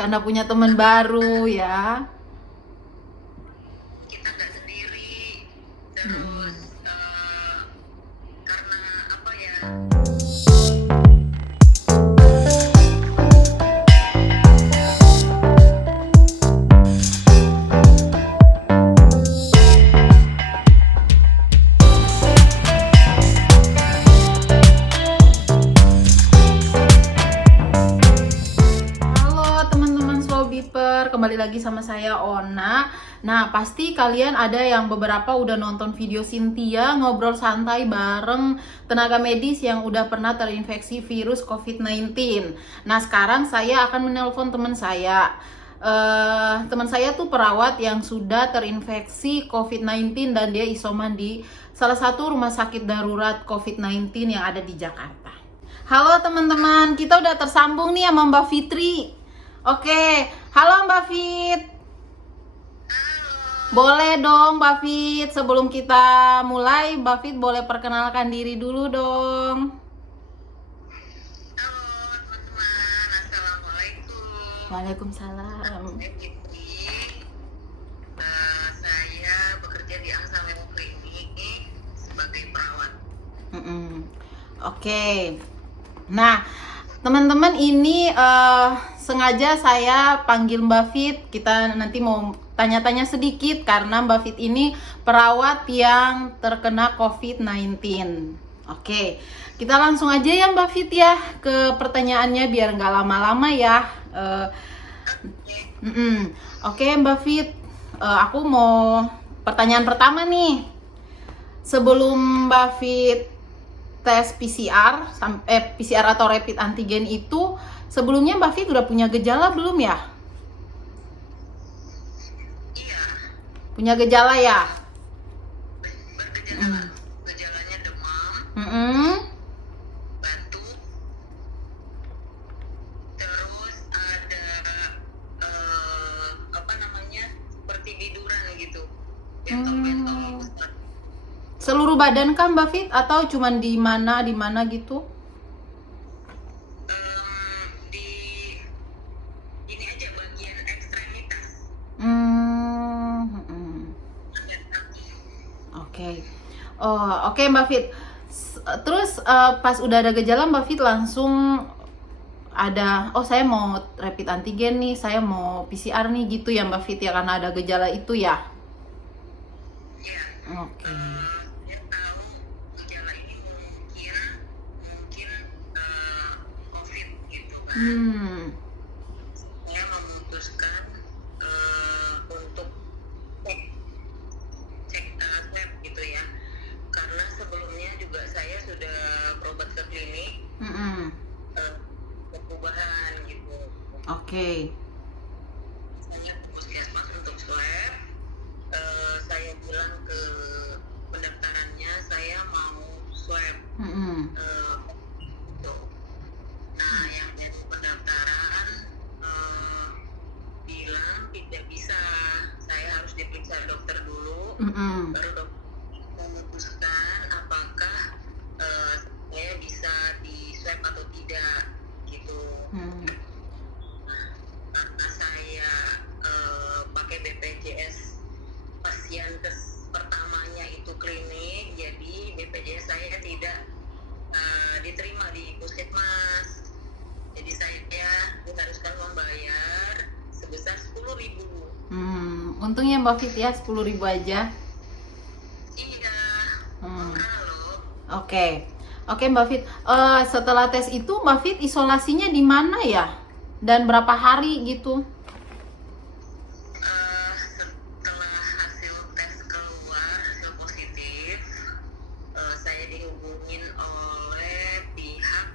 karena punya teman baru ya. Kita nggak sendiri. Mm-mm. Terus karena apa ya? Halo teman-teman Slow Beeper, kembali lagi sama saya Ona. Nah, pasti kalian ada yang beberapa udah nonton video Cynthia ngobrol santai bareng tenaga medis yang udah pernah terinfeksi virus COVID-19. Nah, sekarang saya akan menelpon teman saya. Teman saya tuh perawat yang sudah terinfeksi COVID-19 dan dia isoman di salah satu rumah sakit darurat COVID-19 yang ada di Jakarta. Halo teman-teman, kita udah tersambung nih sama Mbak Fitri. Oke, halo Mbak Fit. Boleh dong Mbak Fit, sebelum kita mulai, Mbak Fit boleh perkenalkan diri dulu dong. Halo teman-teman, assalamualaikum. Waalaikumsalam. Saya Fitri. Saya bekerja di Angsa Memo Klinik sebagai perawat. Oke. Nah, teman-teman ini sengaja saya panggil Mbak Fit. Kita nanti mau tanya-tanya sedikit karena Mbak Fit ini perawat yang terkena COVID-19. Oke, kita langsung aja ya Mbak Fit ya ke pertanyaannya biar nggak lama-lama ya. Oke Mbak Fit, aku mau pertanyaan pertama nih. Sebelum Mbak Fit tes PCR, PCR atau rapid antigen itu, sebelumnya Mbak Fit udah punya gejala belum ya? Iya, Punya gejala ya? gejalanya demam, Mm-mm. batuk, terus ada apa namanya seperti biduran gitu, bentol-bentol besar. Seluruh badan kah Mbak Fit atau cuman di mana gitu? Di ini aja bagian ekstremitas. Bagian kaki. Oke. Oh, oke Mbak Fit. Terus pas udah ada gejala Mbak Fit langsung ada, oh saya mau rapid antigen nih, saya mau PCR nih gitu ya Mbak Fit ya karena ada gejala itu ya. Iya. Oke. Dia tahu gejala ini mungkin COVID gitu kan. Saya memutuskan untuk cek swab gitu ya, karena sebelumnya juga saya sudah berobat ke klinik perubahan gitu. Oke. Saya ke puskesmas untuk swab. Saya bilang ke pendaftarannya saya mau swab. Gitu. Nah, yang dari pendaftaran bilang tidak bisa, saya harus diperiksa dokter dulu, baru dokter memutuskan apakah saya bisa di swab atau tidak gitu. Karena saya pakai BPJS Pasienkes pertamanya itu klinik, jadi BPJS saya tidak diterima di puskesmas. Jadi saya diharuskan membayar sebesar 10.000. Untungnya Mbak Fit ya 10.000 aja. Iya, murah loh. Oke. Oke Mbak Fit, setelah tes itu Mbak Fit isolasinya di mana ya? Dan berapa hari gitu? Setelah hasil tes keluar, hasil positif, saya dihubungin oleh pihak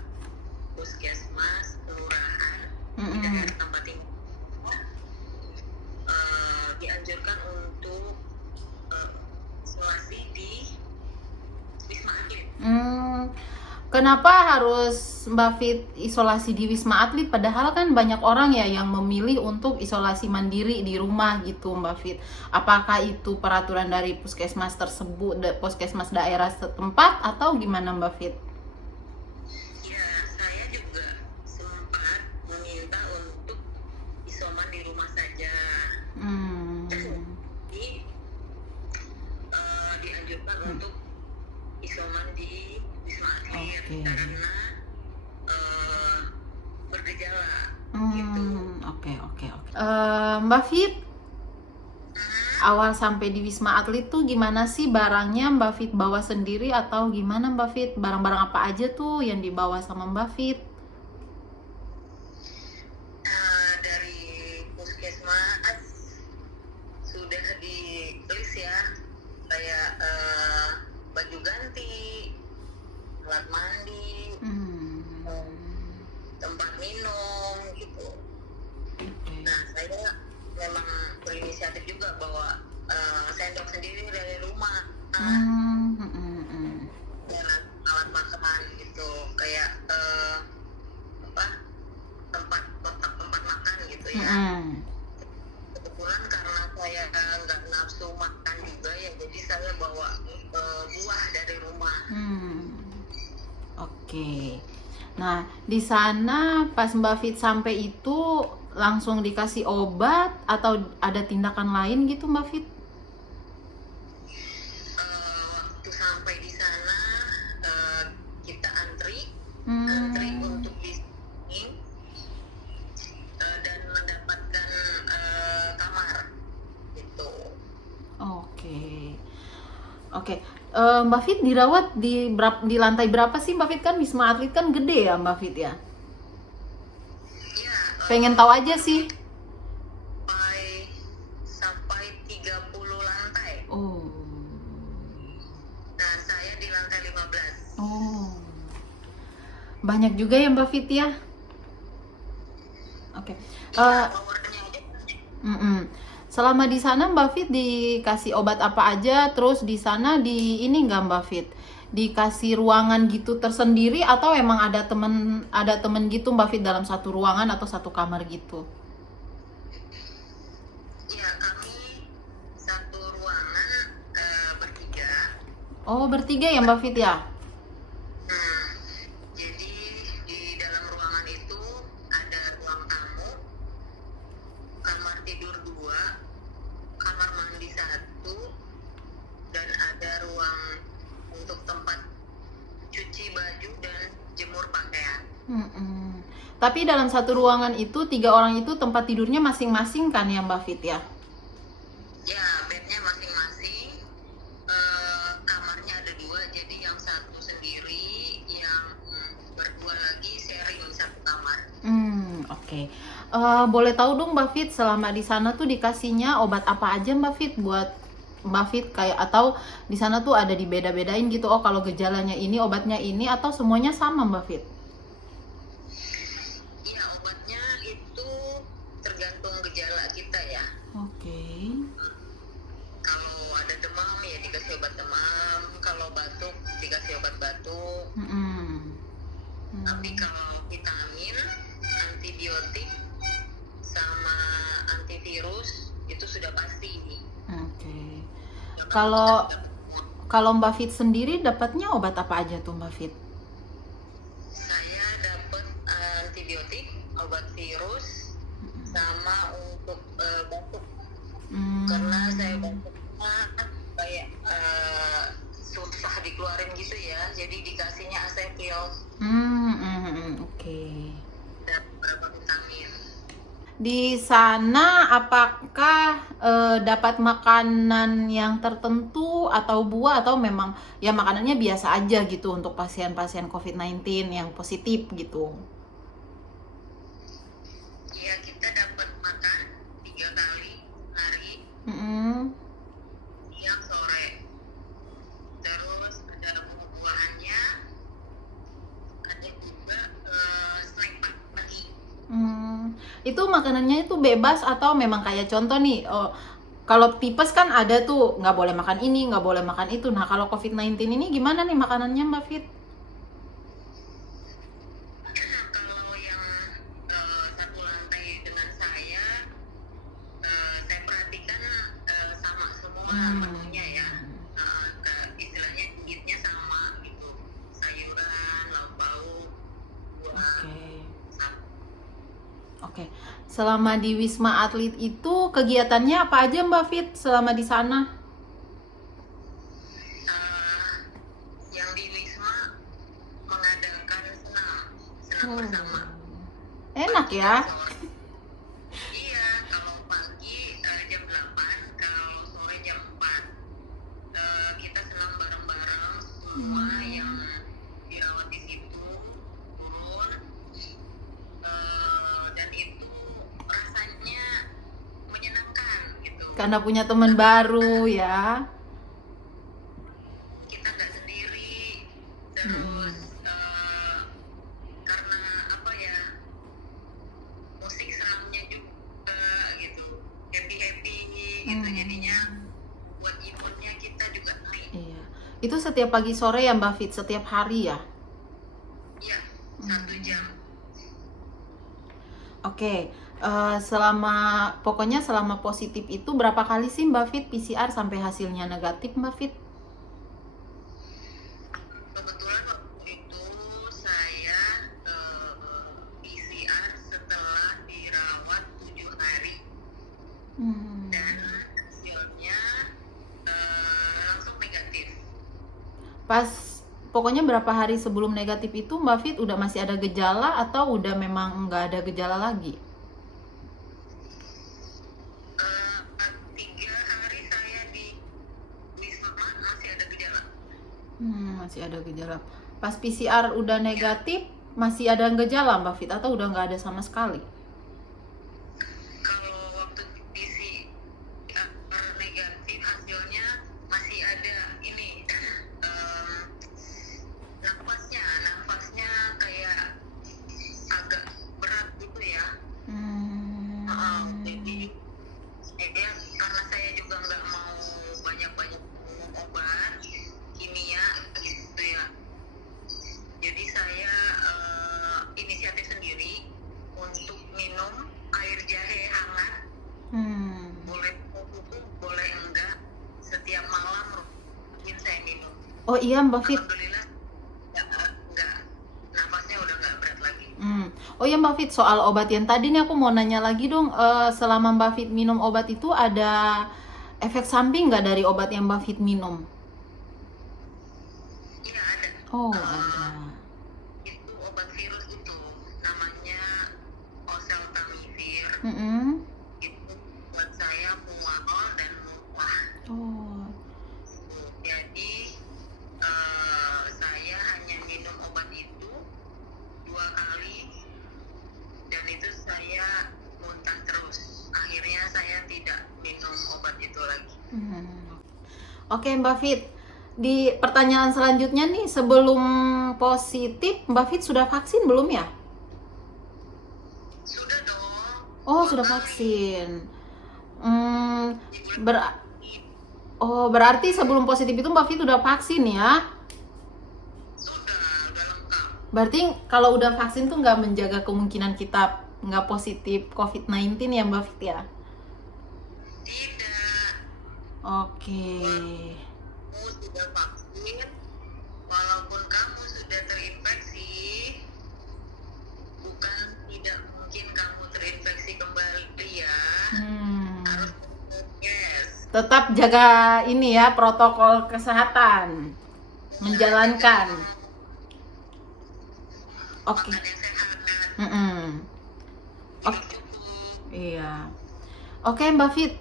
puskesmas kelurahan di daerah tempat tinggal. Dianjurkan untuk isolasi di Wisma Atlet. Kenapa harus Mbak Fit isolasi di Wisma Atlet? Padahal kan banyak orang ya yang memilih untuk isolasi mandiri di rumah gitu Mbak Fit. Apakah itu peraturan dari puskesmas tersebut, puskesmas daerah setempat atau gimana Mbak Fit? Ya, saya juga sempat meminta untuk isolasi dianjurkan untuk isoman di Wisma Atlet Oke. karena bergejala gitu. Oke. Mbak Fit, awal sampai di Wisma Atlet tuh gimana sih barangnya Mbak Fit bawa sendiri atau gimana Mbak Fit? Barang-barang apa aja tuh yang dibawa sama Mbak Fit? Dari puskesmas sudah di list ya, kayak baju ganti, alat mandi, tempat minum gitu. Nah, saya memang berinisiatif juga bawa sendok sendiri dari rumah, dan alat makan gitu, kayak tempat makan gitu ya. Kebetulan karena saya nggak nafsu makan juga ya, jadi saya bawa buah dari rumah. Oke. Nah, di sana pas Mbak Fit sampai itu langsung dikasih obat atau ada tindakan lain gitu Mbak Fit? Waktu sampai di sana kita antri untuk di screening dan mendapatkan kamar gitu. Oke. Mbak Fit dirawat di lantai berapa sih Mbak Fit? Kan Wisma Atlet kan gede ya Mbak Fit ya? Ya, Pengen tahu aja sih. sampai 30 lantai. Nah, saya di lantai 15. Banyak juga ya Mbak Fit ya? Oke. Powernya aja. Selama di sana Mbak Fit dikasih obat apa aja? Terus di sana di ini nggak Mbak Fit? Dikasih ruangan gitu tersendiri atau emang ada temen gitu Mbak Fit dalam satu ruangan atau satu kamar gitu? Ya, kami satu ruangan bertiga. Bertiga ya Mbak Fit ya? Jadi di dalam ruangan itu ada ruang tamu, kamar tidur 2, kamar mandi 1, dan ada ruang untuk tempat cuci baju dan jemur pakaian. Tapi dalam satu ruangan itu 3 orang itu tempat tidurnya masing-masing kan ya Mbak Fit ya? Ya, bednya masing-masing. Kamarnya ada 2, jadi yang satu sendiri, yang berdua lagi sharing satu kamar. Oke. Boleh tahu dong Mbak Fit selama di sana tuh dikasihnya obat apa aja Mbak Fit buat Mbak Fit kayak, atau di sana tuh ada dibeda-bedain gitu, kalau gejalanya ini obatnya ini, atau semuanya sama Mbak Fit? Iya, obatnya itu tergantung gejala kita ya. Oke. Kalau ada demam ya dikasih obat demam, kalau batuk dikasih obat batuk. Tapi kalau vitamin, antibiotik, sama antivirus itu sudah pasti. Oke. Kalau Mbak Fit sendiri dapatnya obat apa aja tuh Mbak Fit? Saya dapat antibiotik, obat virus, sama untuk batuk. Karena saya batuknya kayak susah dikeluarin gitu ya, jadi dikasihnya asetil. Oke. Dan beberapa vitamin. Di sana apakah dapat makanan yang tertentu atau buah, atau memang ya makanannya biasa aja gitu untuk pasien-pasien COVID-19 yang positif gitu? Iya, kita dapat makan 3 kali hari, siang sore. Terus ada buah-buahannya, ada juga snack pagi. Itu makanannya itu bebas atau memang kayak contoh nih, kalau tipes kan ada tuh nggak boleh makan ini, nggak boleh makan itu. Nah kalau COVID-19 ini gimana nih makanannya Mbak Fit? Kalau yang satu lantai dengan saya perhatikan sama semua menunya ya. Istilahnya dietnya sama gitu, sayuran, lauk pauk, buah. Oke. Selama di Wisma Atlet itu kegiatannya apa aja Mbak Fit selama di sana? bersama. Enak ya? Iya, kalau pagi jam 8, kalau sore jam 4. Kita senam bareng-bareng semua yang dirawat di situ turun, dan itu rasanya menyenangkan gitu. Karena punya teman baru ya. Kita nggak sendiri, terus karena apa ya, musik senamnya juga gitu, happy gitu, jadinya buat imunnya kita juga naik. Iya. Itu setiap pagi sore ya Mbak Fit, setiap hari ya? Iya, 1 jam. Oke, pokoknya selama positif itu berapa kali sih Mbak Fit PCR sampai hasilnya negatif Mbak Fit? Kebetulan waktu itu saya PCR setelah dirawat 7 hari dan hasilnya langsung negatif. Pokoknya berapa hari sebelum negatif itu Mbak Fit udah masih ada gejala atau udah memang nggak ada gejala lagi? 3 hari saya di Wisma masih ada gejala. Masih ada gejala. Pas PCR udah negatif, masih ada gejala Mbak Fit atau udah nggak ada sama sekali? Kalau waktu PCR negatif hasilnya masih ada ini, nafasnya kayak agak berat gitu ya. Jadi karena saya juga nggak mau banyak-banyak minum obat kimia gitu ya. Jadi saya inisiatif sendiri untuk minum air jahe hangat. Boleh susu, boleh enggak. Setiap malam rutin saya minum. Oh iya Mbak Fit. Alhamdulillah enggak. Nafasnya udah nggak berat lagi. Oh ya Mbak Fit, soal obat yang tadi nih aku mau nanya lagi dong. Selama Mbak Fit minum obat itu ada efek samping nggak dari obat yang Mbak Fit minum? Iya ada. Oh ada. Itu obat virus itu namanya oseltamivir. Itu buat saya mual dan muntah. Oh. Jadi saya hanya minum obat itu 2 kali dan itu saya muntah terus. Akhirnya saya tidak minum obat itu lagi. Oke Mbak Fit, di pertanyaan selanjutnya nih, sebelum positif Mbak Fit sudah vaksin belum ya? Sudah dong. Oh sudah vaksin. Berarti sebelum positif itu Mbak Fit udah vaksin ya? Sudah lengkap. Berarti kalau udah vaksin tuh nggak menjaga kemungkinan kita nggak positif COVID-19 ya Mbak Fit ya? Tidak. Oke. Kamu sudah vaksin, walaupun kamu sudah terinfeksi, bukan tidak mungkin kamu terinfeksi kembali ya. Harus prokes. Tetap jaga ini ya, protokol kesehatan. Menjalankan. Oke. Makan yang sehat. Oke. Iya. Oke Mbak Fit,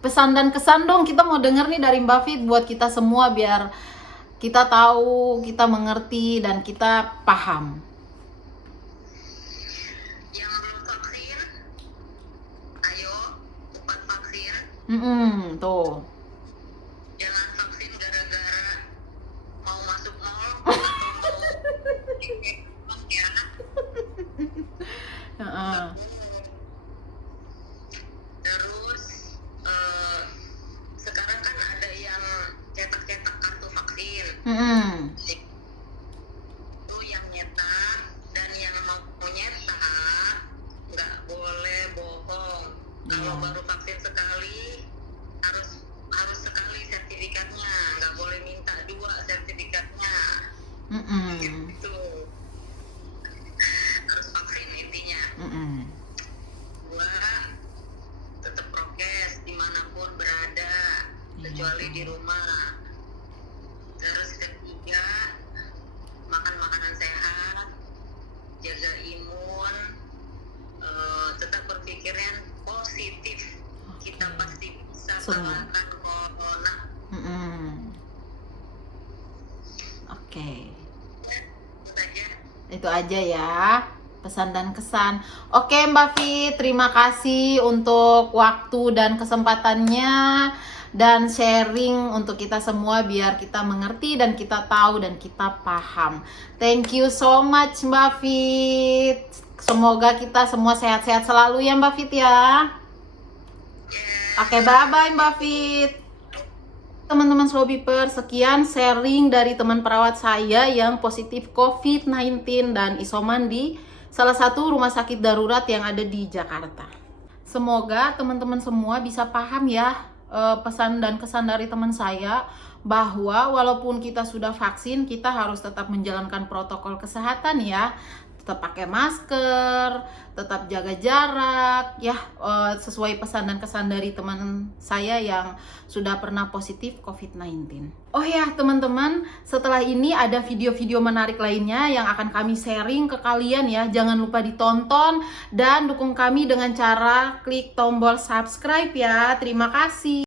pesan dan kesan dong, kita mau denger nih dari Mbak Fit buat kita semua biar kita tahu, kita mengerti dan kita paham. Yang belum vaksin, ayo cepat vaksin. Tuh. Jangan vaksin gara-gara mau masuk mall. Ya. Terus sekarang kan ada yang cetak-cetak kartu vaksin. Itu yang nyetak dan yang mau nyetak nggak boleh bohong. Kalau baru vaksin sekali harus sekali sertifikatnya, nggak boleh minta 2 sertifikatnya. Gitu. Harus vaksin intinya. Dua, tetap prokes dimanapun berada, kecuali di rumah. Terus ketiga, makan makanan sehat, jaga imun, tetap berpikirnya positif. Kita pasti bisa kalahkan corona. Oke. Itu saja. Itu aja ya pesan dan kesan. Oke Mbak Fit, terima kasih untuk waktu dan kesempatannya dan sharing untuk kita semua biar kita mengerti dan kita tahu dan kita paham. Thank you so much Mbak Fit. Semoga kita semua sehat-sehat selalu ya Mbak Fit ya. Oke, bye-bye Mbak Fit. Teman-teman Slow Beeper, sekian sharing dari teman perawat saya yang positif COVID-19 dan isoman di salah satu rumah sakit darurat yang ada di Jakarta. Semoga teman-teman semua bisa paham ya pesan dan kesan dari teman saya bahwa walaupun kita sudah vaksin, kita harus tetap menjalankan protokol kesehatan ya. Tetap pakai masker, tetap jaga jarak, ya sesuai pesan dan kesan dari teman saya yang sudah pernah positif COVID-19. Oh ya teman-teman, setelah ini ada video-video menarik lainnya yang akan kami sharing ke kalian ya. Jangan lupa ditonton dan dukung kami dengan cara klik tombol subscribe ya. Terima kasih.